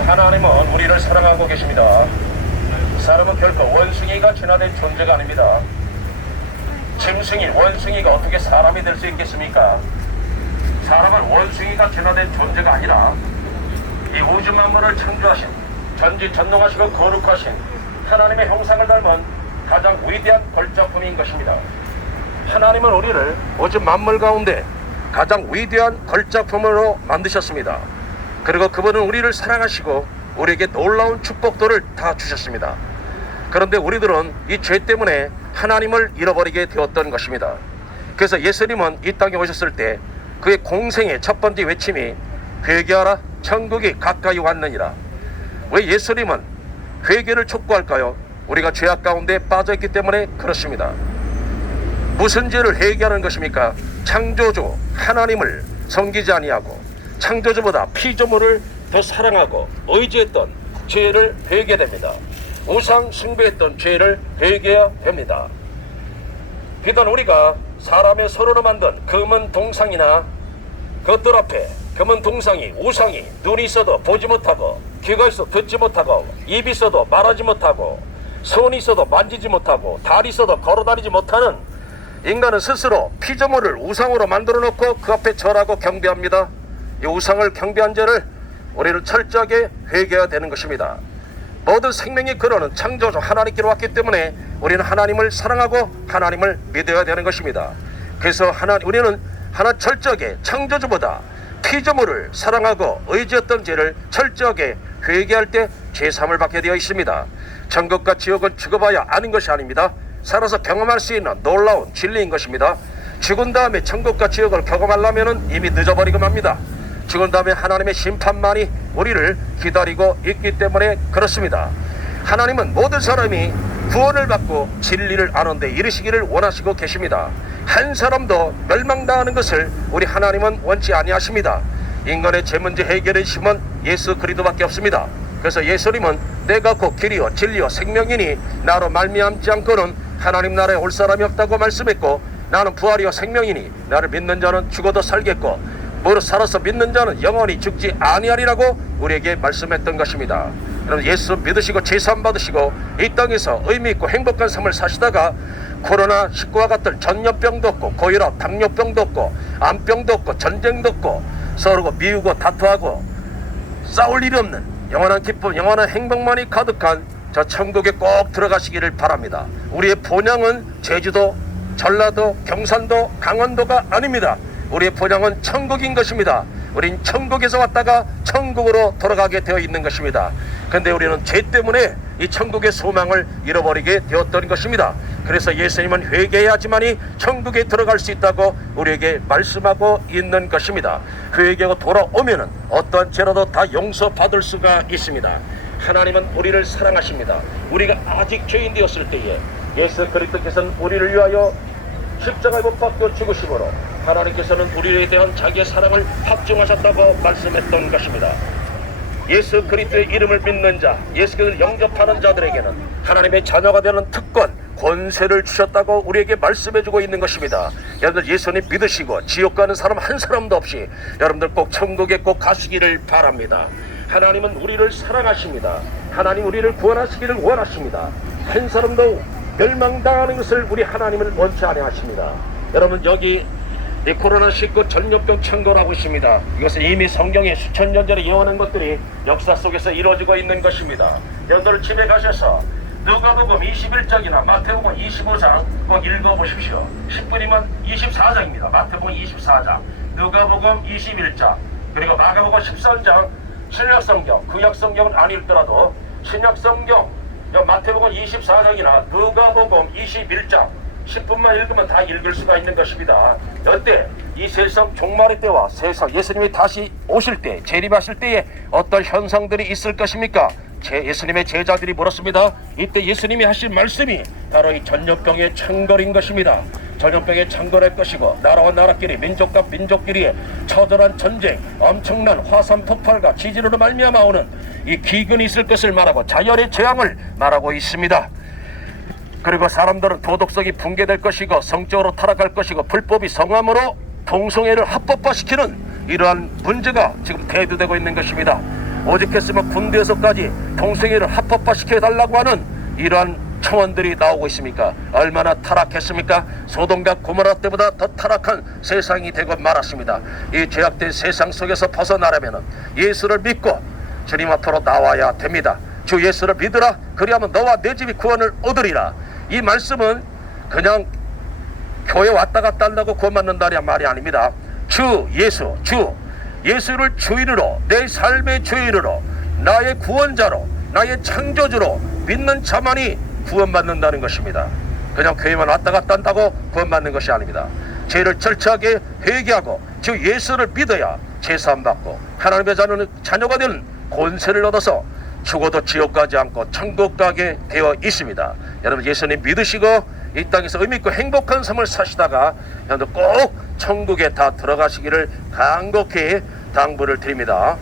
하나님은 우리를 사랑하고 계십니다. 사람은 결코 원숭이가 진화된 존재가 아닙니다. 짐승이 원숭이가 어떻게 사람이 될 수 있겠습니까? 사람은 원숭이가 진화된 존재가 아니라 이 우주 만물을 창조하신 전지전능하시고 거룩하신 하나님의 형상을 닮은 가장 위대한 걸작품인 것입니다. 하나님은 우리를 우주 만물 가운데 가장 위대한 걸작품으로 만드셨습니다. 그리고 그분은 우리를 사랑하시고 우리에게 놀라운 축복들을 다 주셨습니다. 그런데 우리들은 이 죄 때문에 하나님을 잃어버리게 되었던 것입니다. 그래서 예수님은 이 땅에 오셨을 때 그의 공생의 첫 번째 외침이 회개하라, 천국이 가까이 왔느니라. 왜 예수님은 회개를 촉구할까요? 우리가 죄악 가운데 빠져있기 때문에 그렇습니다. 무슨 죄를 회개하는 것입니까? 창조주 하나님을 섬기지 아니하고 창조주보다 피조물을 더 사랑하고 의지했던 죄를 회개됩니다. 우상 숭배했던 죄를 회개해야 됩니다. 비단 우리가 사람의 손으로 만든 금은 동상이나 그것들 앞에 금은 동상이 우상이 눈이 있어도 보지 못하고 귀가 있어도 듣지 못하고 입이 있어도 말하지 못하고 손이 있어도 만지지 못하고 다리 있어도 걸어다니지 못하는 인간은 스스로 피조물을 우상으로 만들어 놓고 그 앞에 절하고 경배합니다. 이 우상을 경배한 죄를 우리는 철저하게 회개해야 되는 것입니다. 모든 생명의 근원은 창조주 하나님께로 왔기 때문에 우리는 하나님을 사랑하고 하나님을 믿어야 되는 것입니다. 그래서 우리는 철저하게 창조주보다 피조물을 사랑하고 의지했던 죄를 철저하게 회개할 때 죄사함을 받게 되어 있습니다. 천국과 지옥은 죽어봐야 아는 것이 아닙니다. 살아서 경험할 수 있는 놀라운 진리인 것입니다. 죽은 다음에 천국과 지옥을 경험하려면 이미 늦어버리고 맙니다. 죽은 다음에 하나님의 심판만이 우리를 기다리고 있기 때문에 그렇습니다. 하나님은 모든 사람이 구원을 받고 진리를 아는 데 이르시기를 원하시고 계십니다. 한 사람도 멸망당하는 것을 우리 하나님은 원치 아니하십니다. 인간의 죄 문제 해결의 힘은 예수 그리스도밖에 없습니다. 그래서 예수님은 내가 곧 길이요 진리요 생명이니 나로 말미암지 않고는 하나님 나라에 올 사람이 없다고 말씀했고, 나는 부활이요 생명이니 나를 믿는 자는 죽어도 살겠고 무릇 살아서 믿는 자는 영원히 죽지 아니하리라고 우리에게 말씀했던 것입니다. 여러분, 예수 믿으시고 제사함 받으시고 이 땅에서 의미있고 행복한 삶을 사시다가 코로나19와 같은 전염병도 없고 고혈압, 당뇨병도 없고 암병도 없고 전쟁도 없고 서로 미우고 다투하고 싸울 일이 없는 영원한 기쁨, 영원한 행복만이 가득한 저 천국에 꼭 들어가시기를 바랍니다. 우리의 본향은 제주도, 전라도, 경산도, 강원도가 아닙니다. 우리의 본향은 천국인 것입니다. 우린 천국에서 왔다가 천국으로 돌아가게 되어 있는 것입니다. 그런데 우리는 죄 때문에 이 천국의 소망을 잃어버리게 되었던 것입니다. 그래서 예수님은 회개해야지만이 천국에 들어갈 수 있다고 우리에게 말씀하고 있는 것입니다. 회개하고 돌아오면은 어떠한 죄라도 다 용서받을 수가 있습니다. 하나님은 우리를 사랑하십니다. 우리가 아직 죄인 되었을 때에 예수 그리스도께서는 우리를 위하여 십자가에 못 박혀 죽으심으로 하나님께서는 우리에 대한 자기의 사랑을 확증하셨다고 말씀했던 것입니다. 예수 그리스도의 이름을 믿는 자, 예수 그리스도를 영접하는 자들에게는 하나님의 자녀가 되는 특권, 권세를 주셨다고 우리에게 말씀해주고 있는 것입니다. 여러분들 예수님 믿으시고 지옥 가는 사람 한 사람도 없이 여러분들 꼭 천국에 꼭 가시기를 바랍니다. 하나님은 우리를 사랑하십니다. 하나님 우리를 구원하시기를 원하십니다. 한 사람도 멸망당하는 것을 우리 하나님은 원치 아니하십니다. 여러분, 여기 이 코로나19 전염병 청구하고 있습니다. 이것은 이미 성경에 수천 년 전에 예언한 것들이 역사 속에서 이루어지고 있는 것입니다. 여러분들 집에 가셔서 누가복음 21장이나 마태복음 25장 꼭 읽어보십시오. 10분이면 24장입니다. 마태복음 24장, 누가복음 21장, 그리고 마가복음 13장, 신약성경, 구약성경은 안 읽더라도 신약성경 마태복음 24장이나 누가복음 21장 10분만 읽으면 다 읽을 수가 있는 것입니다. 이때 이 세상 종말의 때와 세상 예수님이 다시 오실 때, 재림하실 때에 어떤 현상들이 있을 것입니까? 예수님의 제자들이 물었습니다. 이때 예수님이 하신 말씀이 바로 이 전염병의 창궐인 것입니다. 전염병의 창궐할 것이고 나라와 나라끼리 민족과 민족끼리의 처절한 전쟁, 엄청난 화산 폭발과 지진으로 말미암아 오는 이 기근이 있을 것을 말하고 자연의 재앙을 말하고 있습니다. 그리고 사람들은 도덕성이 붕괴될 것이고 성적으로 타락할 것이고 불법이 성함으로 동성애를 합법화시키는 이러한 문제가 지금 대두되고 있는 것입니다. 오죽했으면 군대에서까지 동성애를 합법화시켜달라고 하는 이러한 청원들이 나오고 있습니까? 얼마나 타락했습니까? 소돔과 고모라 때보다 더 타락한 세상이 되고 말았습니다. 이 죄악된 세상 속에서 벗어나려면 예수를 믿고 주님 앞으로 나와야 됩니다. 주 예수를 믿으라. 그리하면 너와 내 집이 구원을 얻으리라. 이 말씀은 그냥 교회 왔다 갔다 한다고 구원받는다는 말이 아닙니다. 주 예수를 주인으로, 내 삶의 주인으로, 나의 구원자로, 나의 창조주로 믿는 자만이 구원받는다는 것입니다. 그냥 교회만 왔다 갔다 한다고 구원받는 것이 아닙니다. 죄를 철저하게 회개하고 주 예수를 믿어야 제사함받고 하나님의 자녀가 되는 권세를 얻어서 죽어도 지옥 가지 않고 천국 가게 되어 있습니다. 여러분 예수님 믿으시고 이 땅에서 의미있고 행복한 삶을 사시다가 여러분 꼭 천국에 다 들어가시기를 간곡히 당부를 드립니다.